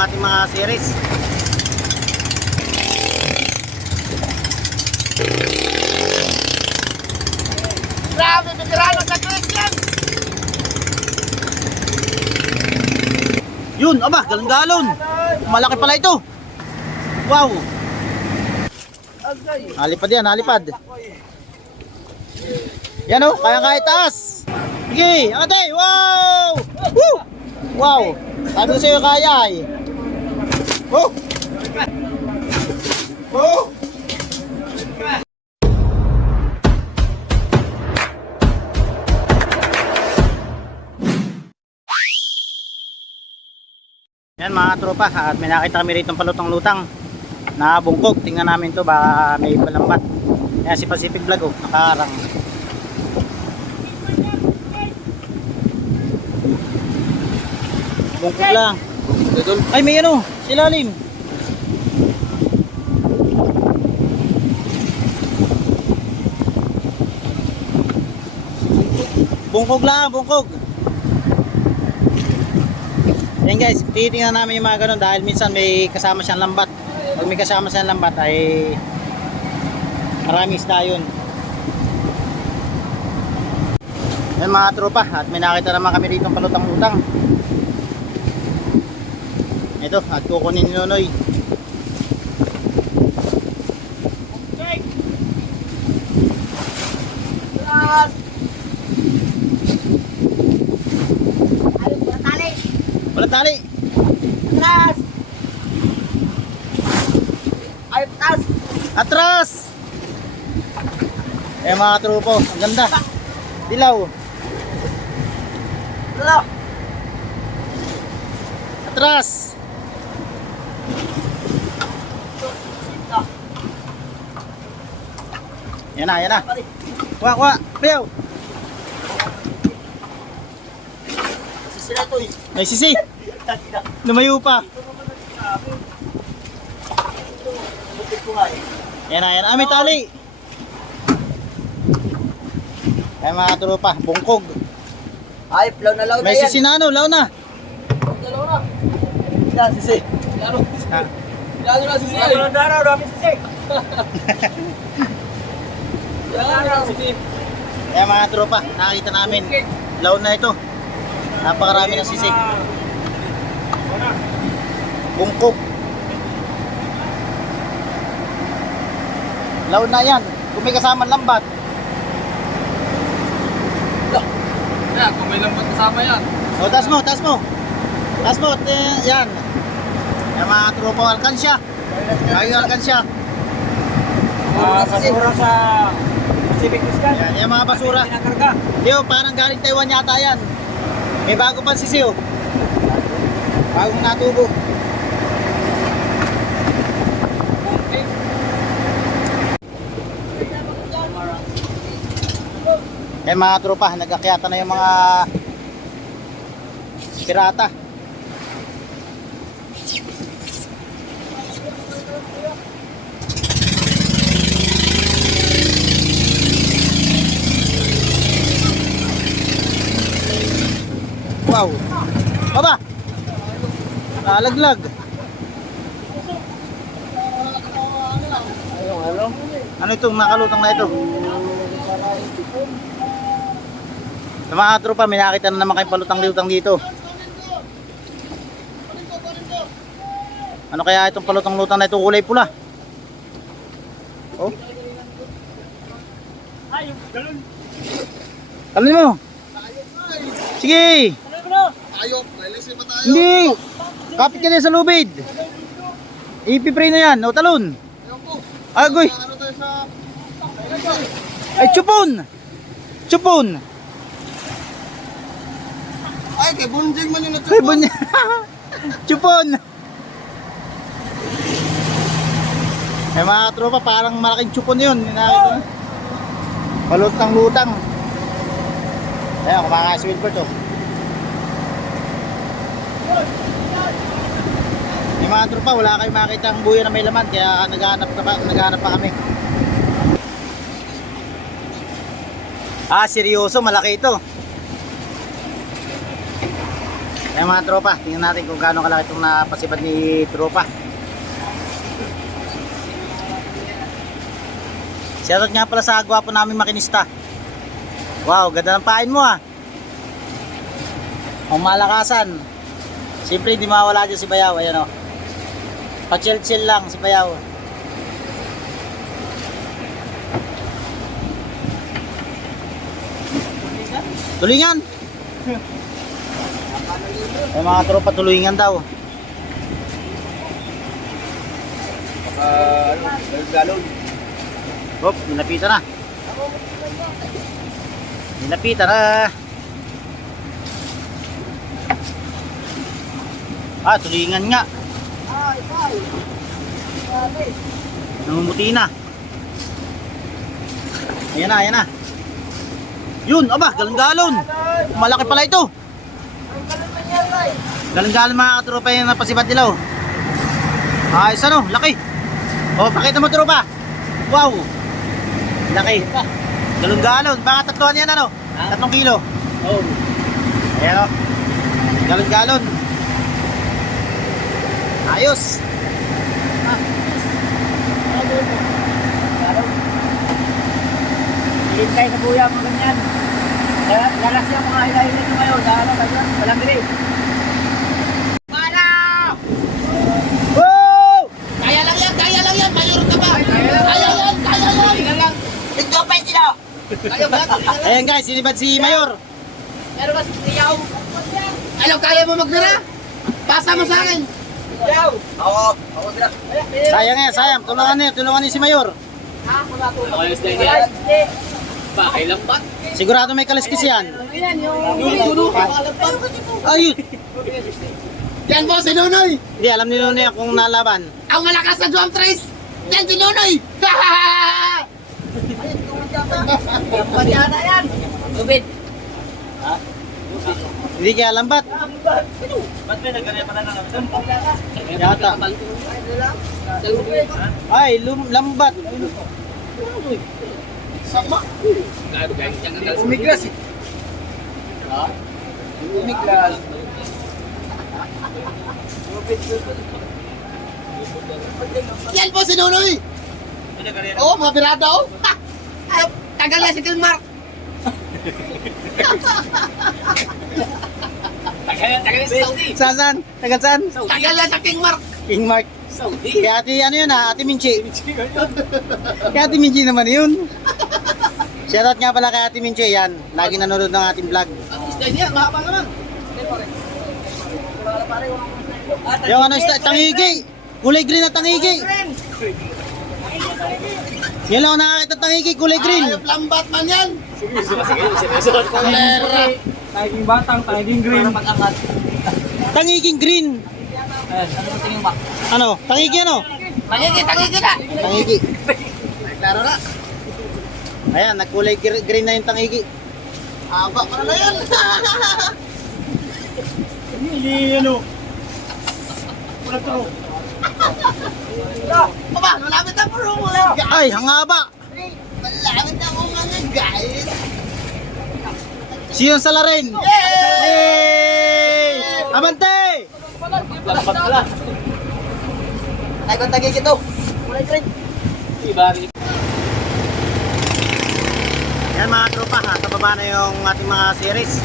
ating mga series. Grabe, veterano sa Christian! Yun, aba, galon-galon. Malaki pala ito. Wow. Halipad yan, halipad. Yan o, kaya-kaya taas. Sige, ate, wow! Woo! Wow! Sabi ko sa'yo kaya eh. Woo! Woo! Yan mga tropa, at may nakita kami rito palutang lutang na bungkog. Tingnan namin to baka may balambat. Yan si Pacific Vlog oh, nakaharang. Bungkog lang. Ay may ano, silalim. Bungkog lang, bungkog. Yan guys, titingnan namin yung mga ganun dahil minsan may kasama siyang lambat. Pag may kasama siyang lambat ay marami isda yun. Yan mga tropa at may nakita naman kami rito palutang-lutang. Ito, at kukunin ni Nonoy. Atras! Ayun, wala tali! Atras! Ay, taas! Atras! Eh mga tropo, ang ganda. Dilaw. Lalo! Atras! Yan na, yan na. Kuha, kuha. Piyaw. Sisira to eh. May sisi. Lumayo pa. Yan na, yan na. Ah, may tali. Ay mga tropa, bungkog. Ay, law na law na May yan. sisi na ano, law na. Law na. Yan, sisi. Lalo. Ha? Lalo na sisi. Lalo na daraw, dami sisi. Kaya mga tropa, nakita namin. Law na ito. Napakarami ng sisig. Bungkog. Law na yan. Kung may kasama lambat. Yan, kung may lambat kasama yan. O, taas mo, taas mo. Taas mo, yan. Yan mga tropa, alkansya. Ayaw alkansya. Ah, basura sa Pacific Fiscal. Yan, yan mga basura. Pinakarga. Yo, parang galing Taiwan yata yan. May bago pang sisiyo. Bagong natubo. Eh mga tropa, nag-akyata na yung mga pirata. Wow. Baba. Nalaglag. Ano itong nakalutang na ito? Sa mga tropa, may nakita na naman kayong palutang-lutang dito. Ano kaya itong palutang-lutang na ito kulay pula? Oh. Talon mo. Sige. Ayok, lalisin pa tayo. Hindi. Kapit ka din sa lubid. Ipipray na yan. O talon. Agoy. Ano tayo sa... Ay, chupon. Chupon. Ay, kay Bunjing man yung Ay, bunya. chupon. Eh mga tropa, parang malaking chupon yun. Nakita na. Malutang-lutang. Ayan, kumakain si Wilbert oh. Yung mga tropa, wala kayong makita ang buya na may laman, kaya naghahanap pa, naghahanap pa kami. Ah, seryoso, malaki ito. Ayan mga tropa, tingnan natin kung gaano kalaki itong napasibad ni tropa. Shoutout nga pala sa gwapo namin makinista. Wow, ganda ng pain mo ah. Ang malakasan. Siyempre hindi mawala dyan si Bayaw. Ayan o. Pa-chill-chill lang si Bayaw. Tulingan! Ay mga tropa tulingan daw. Baka, ano, galon. Hop, nilapitan na. Nilapitan na. Ah, tulingan nga. Ay, ay. Namumuti na. Ayan na, ayan na. Yun, aba, galon-galon. Malaki pala ito. Galon-galon mga katropa yung napasibat nila. oh. Ayos ano, laki. Oh, pakita mo tropa. Wow. Laki. Galon-galon. Baka tatluhan yan ano? Tatlong kilo. Oh. Ayan o. Galon-galon. Ayos. Hintay sa buya mo ganyan. Lala- Lalas yung mga ilahilan nyo ngayon. Dahil kayo, walang! Wow! Kaya lang yan, kaya lang yan, mayroon ka ba? Kaya yan, kaya yan. Lang. Ito pa sila. Kaya ba? Ayan guys, sinibad si Mayor. Meron ba siyaw? Ano, kaya mo magnara? Pasa mo sa akin. Oo. Oo, sila. Sayang nga, sayang. Tulungan niyo, tulungan niyo si Mayor. Ano kayo stay niya? Bakay lang ba? Sigurado may kaliskis yan. Dulo. Ayun. Yan po, si Nunoy. Hindi, alam ni Nuno yan kung nalaban. Ang malakas na drum trace. Yan si Nunoy. Panyana yan! Tubid! Hindi kaya lambat. Ba't may nagkanaya pa na doon? Yata. Ay, lum lambat. Umiglas eh. Ha? Umiglas. Yan po si Nunoy. Oo, mga birada oh. Tagal na si Tilmark. Tagal, sa Saudi. Saan, saan? Tagal saan? Tagal sa King Mark. King Mark. Saudi. Kaya ate, ano yun ha? Ate Minchi. Kaya ate Minchi naman yun. Shoutout nga pala kay ate Minchi. Yan. Lagi nanonood ng ating vlog. Ang isda niya, mahaba naman. Yung ano, tangigi. Kulay green na tangigi. Yan lang ako nakakita tangigi, kulay green. Ayop lang Batman yan. Sige, seryoso. Kolera. Taging batang, taging green. Para pag-angat. Tangiging green. Ayan, ano tingin ba? Ano? Tangigi ano? Tangigi, tangigi ka. Tangigi. Klaro na. Ayan, nagkulay gr- green na yung tangigi. Haba pa na yan. Hindi, ano? Wala to. Aba, malapit na guys. Ay, hangaba. Malapit na po mga guys. Siyon sa larin. Yay! Abante! Lampat pala. Ay, kung tagig ito. Kulay green. Ibari. Yan mga tropa, ha, sa baba na yung ating mga series.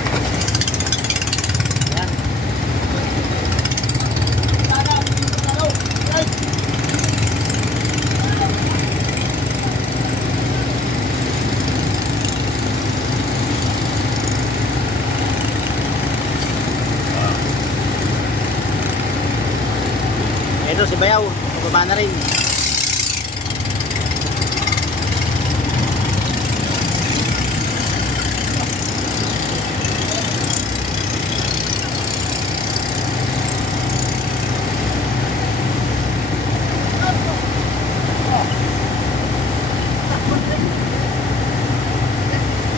Ito si Bayaw, sa baba na rin.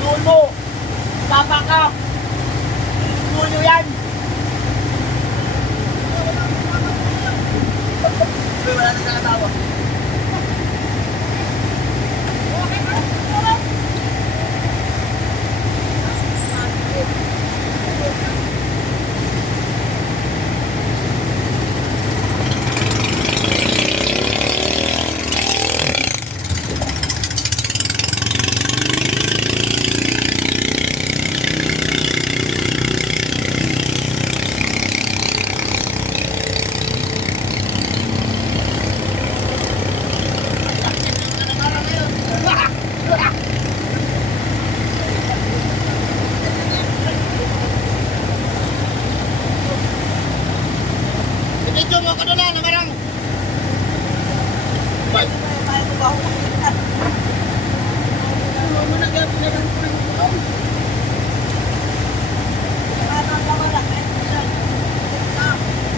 Lulo. Papa ka. Lulo yan. Wala na nakatawa. Video mo ka doon na, namarang.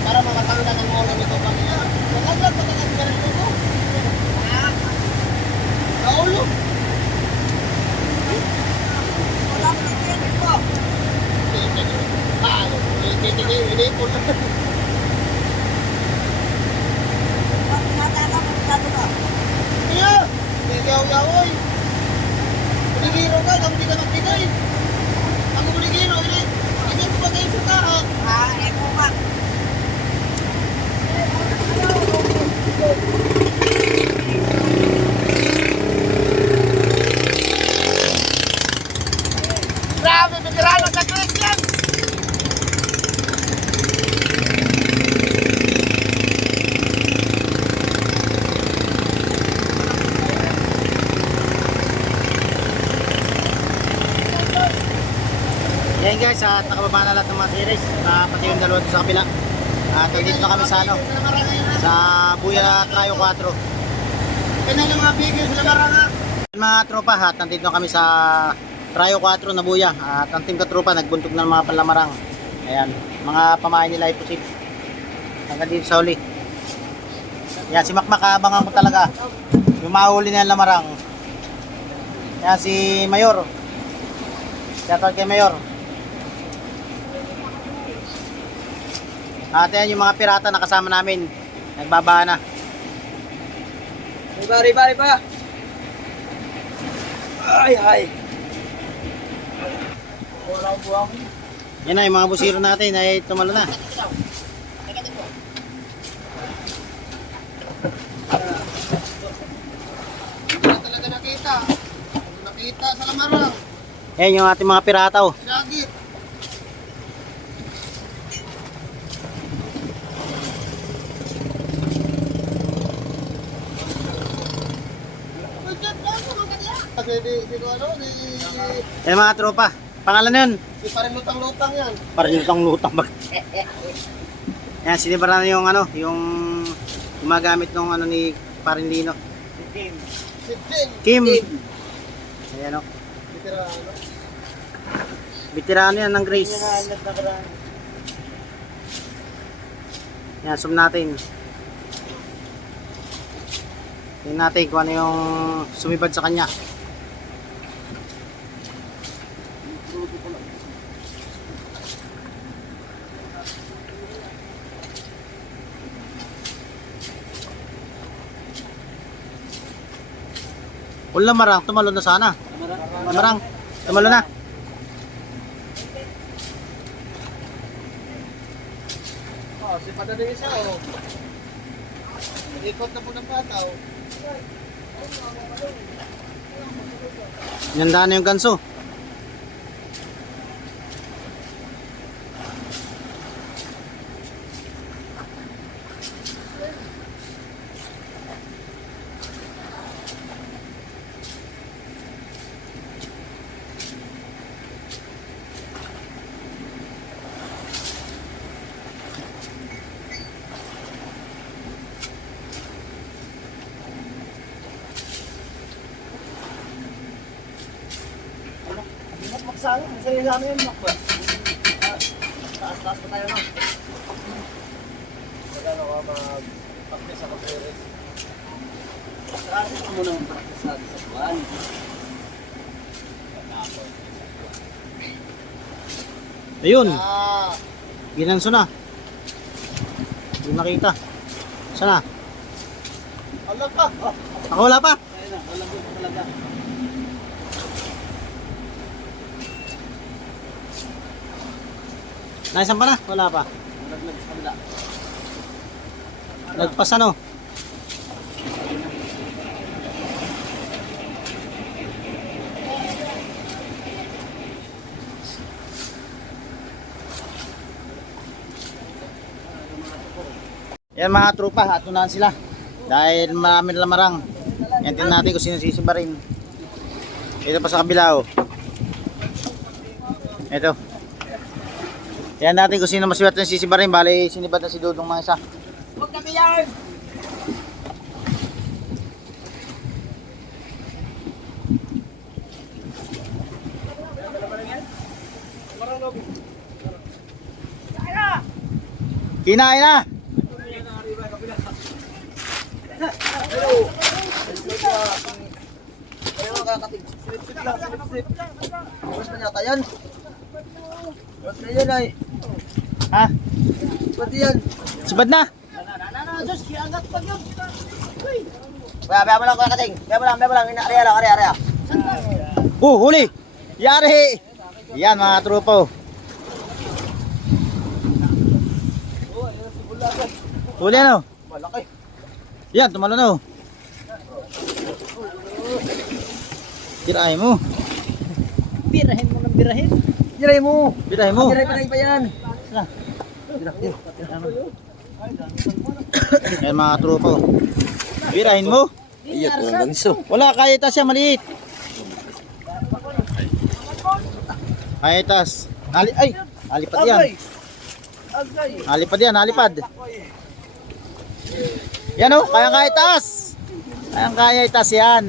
Para makatanggal ang ulo nito kanina. Nalaglag pa talaga ka rin ito. Sa ulo. Ah, hindi, hindi, hindi, hindi. Iya, yaw-yaw oy. Buligiro ka, kung di ka magbigay. Ako buligiro, ini. Ini ko ba kayo sa tao? Grabe, veterano sa Christian! Yan guys, at nakababa na lahat ng mga series. Uh, pati yung dalawa sa kapila. At nandito na kami sa ano, sa Buya Trayo 4. Kanya ng mga bigay sa maranga. Mga tropa, at nandito na kami sa Trayo 4 na Buya. At ang team katropa, nagbuntog ng mga palamarang. Ayan, mga pamahay nila ipusit. Hanggang dito sa uli. Yan, si Makmak, abangan ko talaga. Yung mahuli na yung lamarang. Yan, si Mayor. Shoutout kay Mayor. At yan yung mga pirata na kasama namin. Nagbaba na. Riba, riba, riba. Ay, ay. Walang buwang. Yan na, yung mga busiro natin ay tumalo na. Na talaga nakita. Nakita sa lamarang. Yan yung ating mga pirata oh. Kasi di, di ko ano, di, Yan mga tropa. Pangalan na yun. di pa rin lutang-lutang yan. Parang yung lutang lutang bag. Yan, sinibara na yung ano, yung gumagamit ng ano ni Parin Lino. Si Jim, Kim. Ayan o. bitira ano. Veterano yan ng Grace. Yan, zoom natin. Tingnan natin kung ano yung sumibad sa kanya. Wala marang, tumalo na sana. Marang, tumalo na. Oh, si Padadang isa, oh. Ikot na po ng bata, oh. Nyanda na yung ganso. Magsalo, masaya namin yun, Makba. Taas-taas pa tayo, no? Magano ka mag-practice ako sa Eres? Kasi ka muna mag-practice sa sa buwan. Ayun, Ah, ginanso na. Hindi makita. Sana? ala pa. Ako wala pa. Ayun na, walang buwan talaga. Naisan pa na? Wala pa. Nalaglag sa kabila. Nagpas ano? Yan mga trupa, atunahan sila. Dahil marami na lamarang. Yan tingnan natin kung sino rin. Ito pa sa kabila oh. Ito. Yan natin kung sino maswerte na sisiba rin. Bali, sinibat na si Dudong mga isa. Huwag kami yan! Kinain na! Ayaw mga kakating. Silip-silip lang, silip-silip. Bukas pa yata yan. Ay. Ha? Pati yan. Sibad na! Kaya, kaya mo lang kuya kating. Kaya mo lang, kaya mo lang. Area lang, area, area. Oh, huli! Yari! Yan mga tropa oh. Huli ano? Malaki. Yan, tumalo na oh. Tirahin mo. Birahin mo ng birahin. Diray mo. Tirahin mo. Diray pa rin pa yan. Sila. Diray, diray. Yan mga tropa oh. Birahin mo. Iyat ang ganso. Wala, kaya itas yan, maliit. Kaya itas. Nali ay, nalipad yan. Agay. Nalipad yan, nalipad. Yan oh, kaya kaya itas. Kaya kaya itas yan.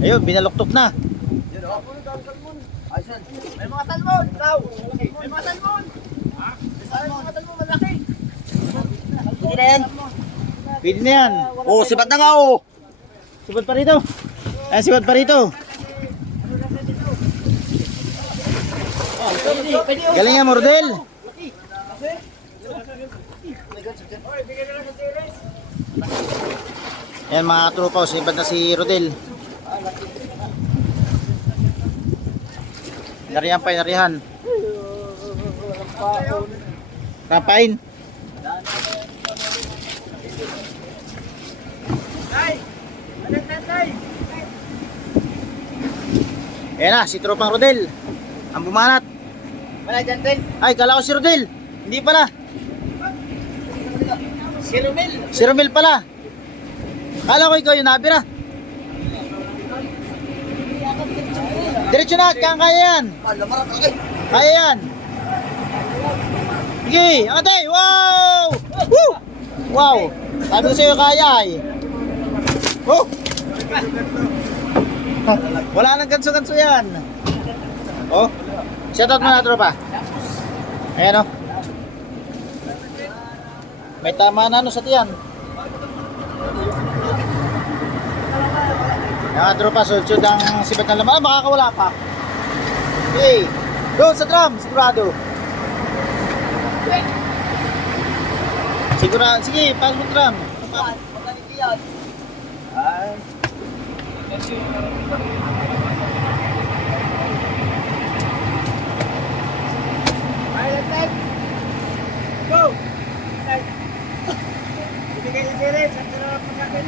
Ayun, binaluktok na. Yan o. Ayos yan. May mga salmon! Ikaw! May mga salmon! May mga salmon malaki! Hindi na yan. Pwede na yan. Oh, sibat na nga oh. Sibad pa rito. Ay, sibad pa rito. Galing yan, Mordel. Yan mga tropa, oh, sibad na si Rodel. Narihan pa, narihan. Kapain. Tay! Ano yan, tay? Ayan na, si tropang Rodel. Ang bumanat. Wala dyan, tay. Ay, kala ko si Rodel. Hindi pala. Si Romel! Si Romel pala. Kala ko ikaw yung nabira. Diretso na, kaya kaya yan. Kaya yan. Sige, ate, wow! Woo! Wow! Sabi ko sa'yo kaya eh. Oh! Wala nang ganso-ganso yan. Oh, shoutout mo na tropa. Ayan oh. May tama na ano sa tiyan. Yan tropa, sulsud ang sibat ng laman. Ah, makakawala pa. Okay. Doon sa drum, sigurado. Sigurado. Sige, pasok mo drum. Ay. Go! Ibigay ni Jerez, ang sarap mo sa akin.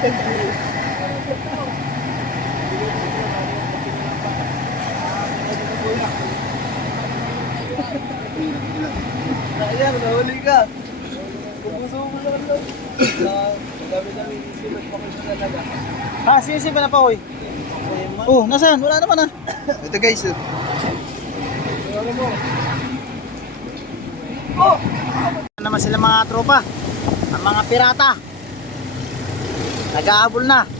Ayan, nahuli ka. Kubuso mo lang lang. Dami-dami sibat pa kayo sa talaga. Ha, na pa, oy? Oh, nasaan? Wala naman ah. Ito guys. Ano mo? Ano naman sila mga tropa? Ang mga pirata. Nag-aabol na.